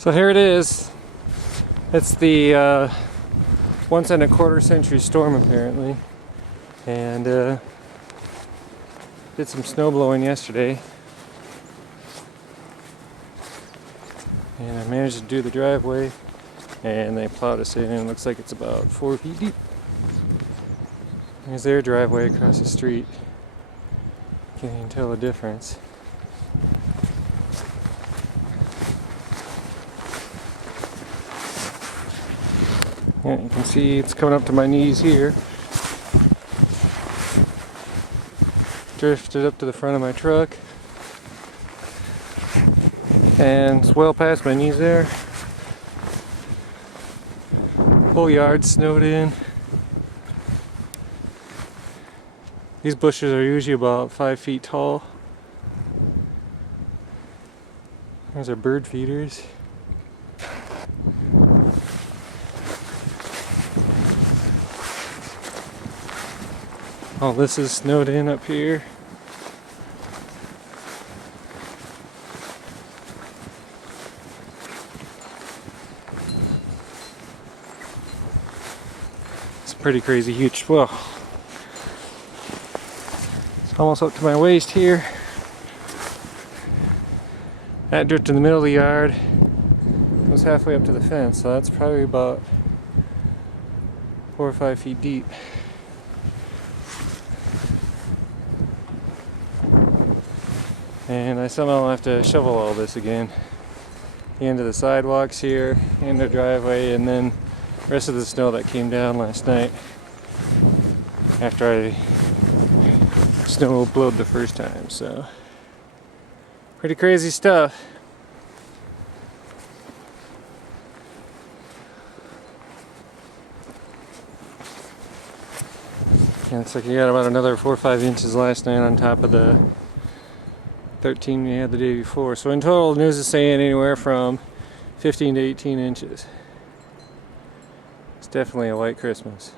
So here it is. It's the once in a quarter century storm apparently, and did some snow blowing yesterday, and I managed to do the driveway, and they plowed us in, and it looks like it's about 4 feet deep. There's their driveway across the street. Can't even tell the difference. Yeah, you can see it's coming up to my knees here. Drifted up to the front of my truck. And it's well past my knees there. Whole yard snowed in. These bushes are usually about 5 feet tall. There's our bird feeders. All this is snowed in up here. It's pretty crazy huge. Well, it's almost up to my waist here. That drifted in the middle of the yard. It was halfway up to the fence, so that's probably about 4 or 5 feet deep. And I somehow have to shovel all this again. The end of the sidewalks here, and the driveway, and then the rest of the snow that came down last night after I snow blowed the first time. So pretty crazy stuff. And it's like you got about another 4 or 5 inches last night on top of the 13 we had the day before. So in total, the news is saying anywhere from 15 to 18 inches. It's definitely a white Christmas.